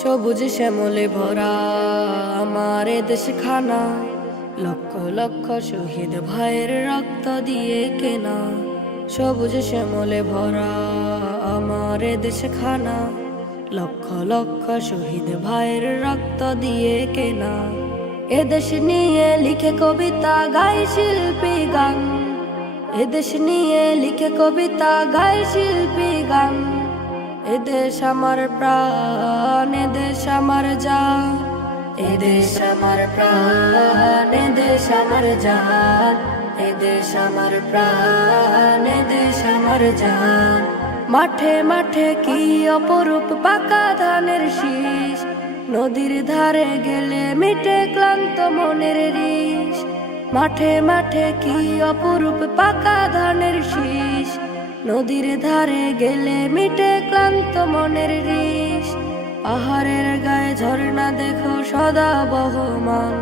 সবুজ শ্যামলে ভরা আমার দেশ খানা লক্ষ লক্ষ শহীদ ভাইয়ের রক্ত দিয়ে কেনা। সবুজ শ্যামলে ভরা আমার দেশ খানা লক্ষ লক্ষ শহীদ ভাইয়ের রক্ত দিয়ে কেনা। এদেশ নিয়ে লিখে কবিতা গাই শিল্পী গান। এদেশ নিয়ে লিখে কবিতা গাই শিল্পী গান। এদেশ আমার প্রাণ এদেশ আমার জান। এদেশ আমার প্রাণ এদেশ আমার জান। এদেশ আমার প্রাণ এদেশ আমার জান। মাঠে মাঠে কি অপরূপ পাকা ধানের শীষ? নদীর ধারে গেলে মিটে ক্লান্ত মনের রিস। মাঠে মাঠে কি অপরূপ পাকা ধানের শীষ? নদীর ধারে গেলে মিটে ক্লান্ত মনের রিস। পাহাড়ের গায়ে ঝর্ণা দেখো সদা বহমান।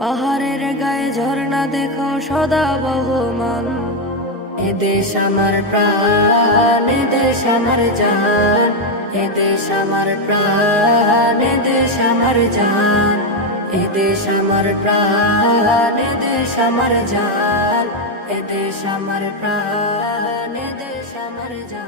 পাহাড়ের গায়ে ঝর্ণা দেখো সদা বহমান। এ দেশ আমার প্রাণ, এ দেশ আমার জান এ দেশ আমার প্রাণ, এ দেশ আমার জান এ দেশ আমার প্রাণ, এ দেশ আমার জান এ দেশ আমার প্রাণ এ দেশ আমার জান